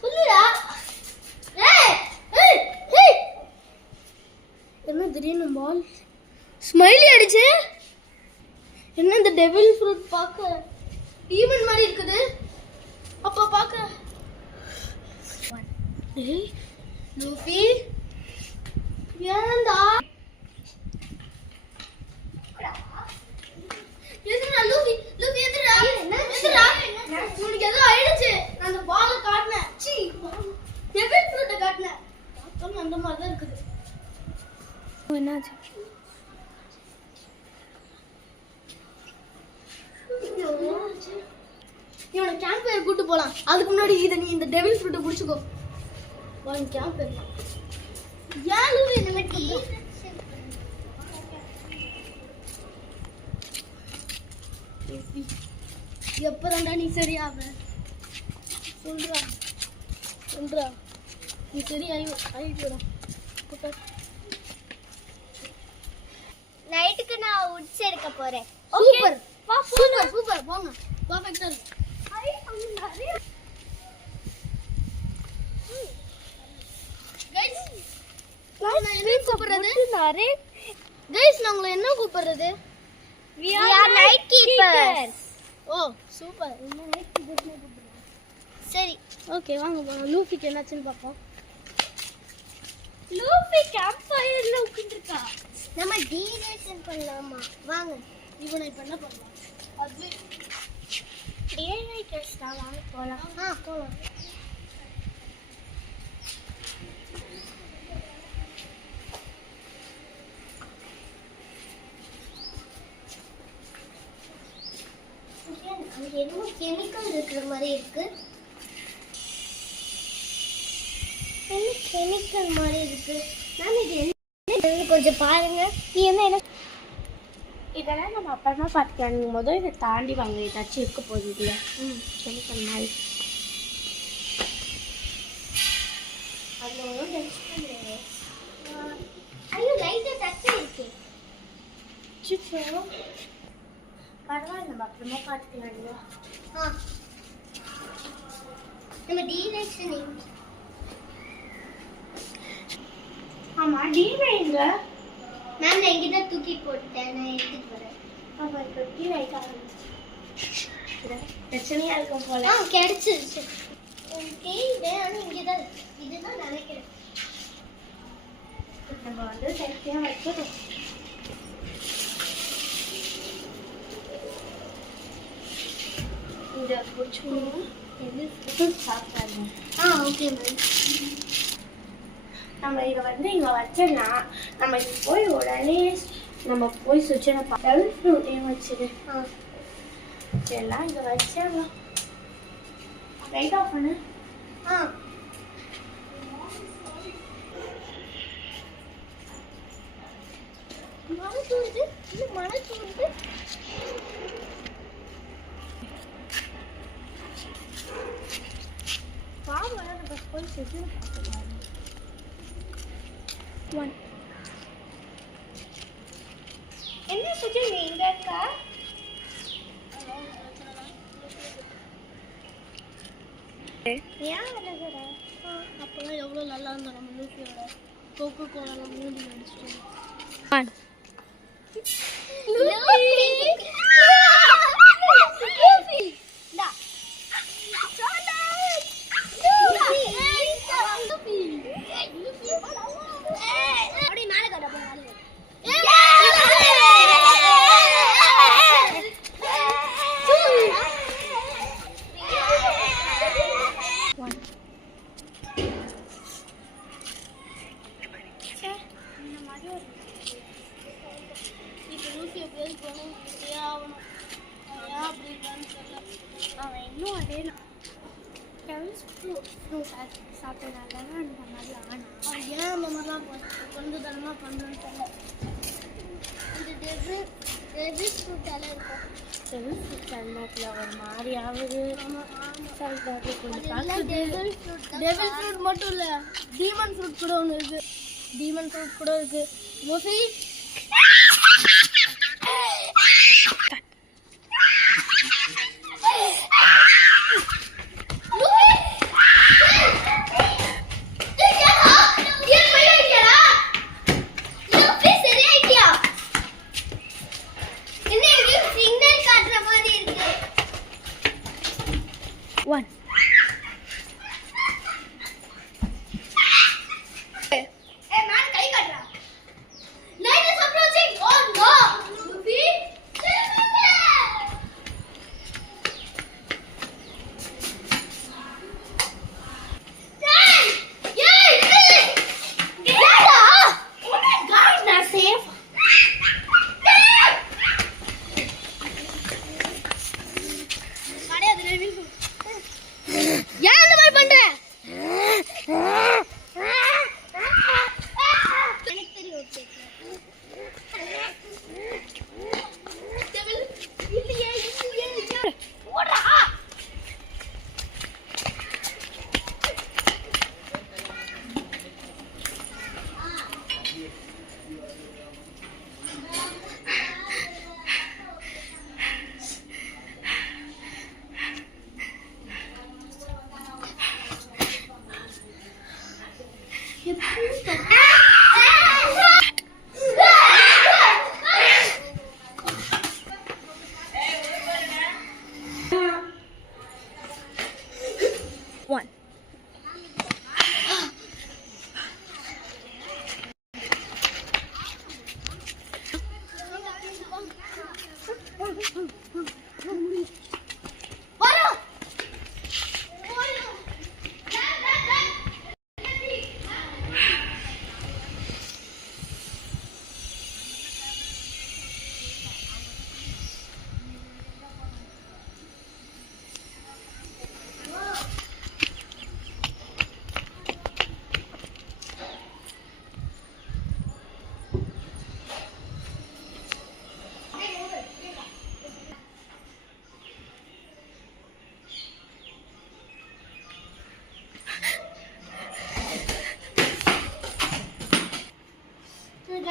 சொல்லுடா. என்ன திடீர்னு பால் ஸ்மைலி அடிச்சு? என்ன இந்த டெவில் ஃப்ரூட் பார்க்க ஈவன் மாதிரி இருக்குது. அப்ப பார்க்க லூஃபி ஏன்டா எதுடா லூஃபி எதுடா உனக்கு ஏதோ ஆயிடுச்சு. நான் அந்த பால காட்னேன். சீ டெவில் ஃப்ரூட் காட்னேன். பார்த்தா அந்த மாதிரி தான் இருக்குது. என்னாச்சு? இவனை கேம்ப் ஃபயர் கூட்டு போலாம். அதுக்கு முன்னாடி இதை நீ இந்த டெவில் ஃப்ரூட்டை குடிச்சுக்கோ. வாங்க கேம்ப் ஃபயர். ஏன் லூவி இந்த மாதிரி எப்பதான்டா நீ சரியாவ? சொல்றா நீ சரி ஆயிடுடா. நைட்டுக்கு நான் உட்ஸ் எடுக்க போறேன். சூப்பர் சூப்பர் வாங்க பர்ஃபெக்ட்டா இருக்கு. கைஸ் நான் உங்களை என்ன கூப்பிடுறது? We are night keepers. ஓ சூப்பர். இந்த நைட் கீப்பர்ஸ் கூப்பிடுறோம். சரி ஓகே வாங்க லூஃபிக்கு என்னாச்சுன்னு பார்ப்போம். லூஃபி கேம்ப் ஃபயர்ல உட்கார்ந்திருக்கா. நம்ம டீரேஷன் பண்ணலாமா? வாங்க இவனை இப்ப என்ன பண்ணலாம்? அது டீரேஷன் தான். வாங்க போலாம். போலாம். அங்க என்னமோ கெமிக்கல் இருக்கிற மாதிரி இருக்கு. என்ன கெமிக்கல் மாதிரி இருக்கு? நான் இது என்ன கொஞ்சம் பாருங்க. நீ என்ன இதெல்லாம் நம்ம அப்புறமா பார்த்துக்கலாம். நீங்கள் முதல் இதை தாண்டி வாங்க. ஏதாச்சும் இருக்க போகுது இல்லை? கெமிக்கல் மாதிரி அதில் ஒன்றும் டென்ஷன் பண்ணுறேன். ஐயோ லைட்டாக டச் இருக்கு. பரவாயில்ல, நம்ம அப்புறமா பார்த்துக்கலாம். நம்ம டீரேஷன் ஆமாம் டீரைங்க நான் எங்கிட்ட தூக்கி போட்டேன். நான் எடுத்துட்டு வரேன். ஆமாம் இப்போ டீரைக்க பிரச்சனையாக இருக்கும் போல. கிடைச்சிருச்சு. தெரியல ஆனால் இங்கே தான் இதுதான் நினைக்கிறேன். நம்ம வந்து சேஃப்டியாக வச்சிடும். இதை பிடிச்சிக்கணும். எது சாப்பிடாது. Okay ma'am. நம்ம இதை வந்து இங்கே வச்சிடலாம். நம்ம இது போய் உடனே நம்ம போய் சுவிட்சை டெவில் ஃப்ரூட்டையும் வச்சிடு. எல்லாம் இங்கே வச்சிடலாம். லைட் ஆஃப் பண்ணு. மழை தூருது. மழை தூருது. பாவம் நம்ம போய் சுவிட்சை பார்த்துக்கலாம். என்ன சுஜி நீங்க இருக்கா? ஏன் விலகுற? அப்போதான் எவ்வளோ நல்லா இருந்தா நம்ம லூஃபியோட கோகோ கோலால மூடி அடிச்சிட்டோம். அப்படியே மேலே கட்ட போனாலும் இப்போ லூஃபி எப்படியாவது போகணும் ஆகணும். ஏன் அப்படி இருக்கான்னு தெரியல. அவன் இன்னும் அதே சாப்பிட்டனால தான் அந்த மாதிரி ஆனால் ஏன் அந்த மாதிரிலாம் கொண்டு தரமாக பண்ணுறேன்னு தெரியல. இது டெவில் ஃப்ரூட்டால இருக்கும். டெவில் ஃப்ரூட் தரமாட்டில் ஒரு மாதிரி ஆகுது. டெவில் ஃப்ரூட் மட்டும் இல்லை, டீமன் ஃப்ரூட் கூட ஒன்று இருக்கு. டீமன் ஃப்ரூட் கூட இருக்கு. மோஃபி 1. ஏய் மேல கை காட்றா. Light is approaching. Oh no. Luffy.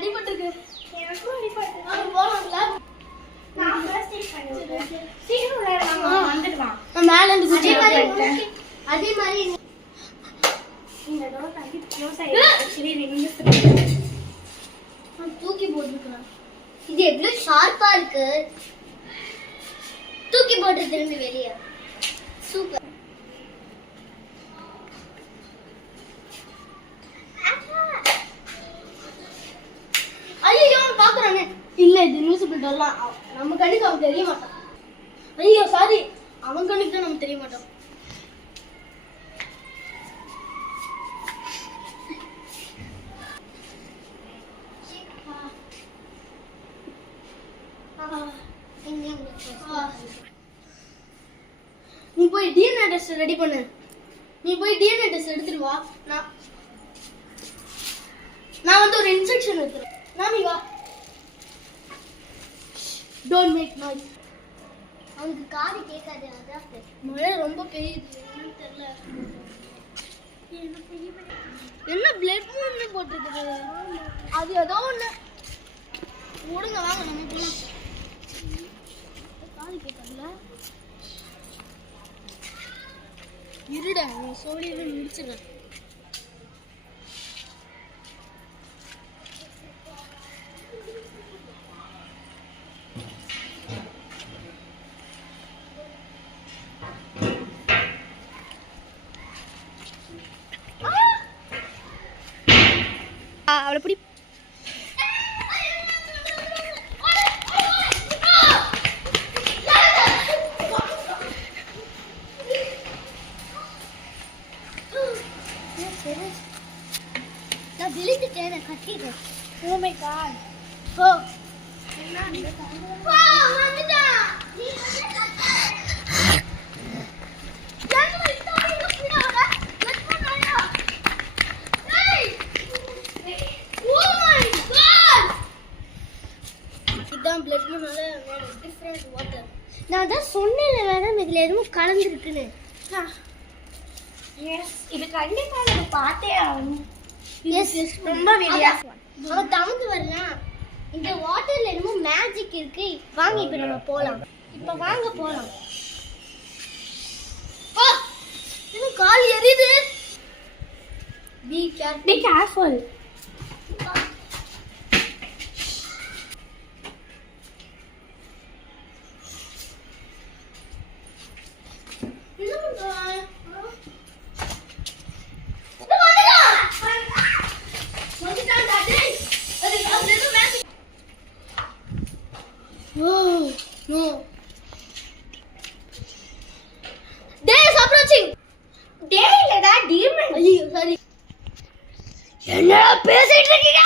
அடிபட்டிருக்கு. எனக்கும் அடிபட்டு. நாம போலாம்ல. நான் ஃபர்ஸ்ட் எய்ட் பண்ணி விடுறேன். சீக்கிரம் விளையாடுவாங்க. வந்துடுவான். நான் மேல இருந்து குச்சி அதே மாதிரி எடுத்துட்டேன். அதே மாதிரி இந்த டோர் தள்ளி க்ளோஸ் ஆயிடுச்சு. ஆக்சுவலி ரிமூவ் நான் தூக்கி போட்டுருக்கேன். இது எவ்வளவு ஷார்ப்பா இருக்கு. தூக்கி போட்டு திரும்பி வெளியே. சூப்பர். ஐயோ அவன் பாக்குறானே. இல்ல இது இன்விசிபிள் டோர்லாம் நம்ம கண்ணுக்கு அவன் தெரிய மாட்டான். ஐயோ சாரி, அவன் கண்ணுக்கு தான் நம்ம தெரிய மாட்டோம். நீ போய் டிஎன்ஏ டெஸ்ட் ரெடி பண்ணு. நீ போய் டிஎன்ஏ டெஸ்ட் எடுத்துட்டு வா. நான் வந்து ஒரு இன்ஸ்ட்ரக்ஷன் எடுத்துறேன். நாமி வா. Don't make noise. அவனுக்கு காது கேட்காது. அதான் மழை ரொம்ப பெய்யுது. என்னன்னு தெரியல. என்ன பிளட் மூணு போட்டுருக்குது. அது ஏதோ ஒண்ணு. ஓடுங்க வாங்க நம்ம போலாம். காது கேட்காதுல. இருடா நான் சோழியவே முடிச்சிடுறேன். அவளை பிடி. நான் விழுந்துட்டேன். நான் கட்டிடுறேன். Oh my God. போ. என்ன அந்த போ வந்துட்டான். நீ நான் தான் சொன்னேன்ல மேடம் இதுல எதுவும் கலந்துருக்குன்னு. எஸ் இது கண்டிப்பா நம்ம பார்த்தே ஆகணும். எஸ் ரொம்ப வித்தியாசம். அவன் தவந்து வரலாம். இந்த வாட்டர்ல என்னமோ மேஜிக் இருக்கு. வாங்க இப்ப நம்ம போலாம். இப்ப வாங்க போலாம். இன்னும் கால் எரியுது. Be Be careful. என்ன பண்றா? என்ன பேசிட்டு இருக்கீங்க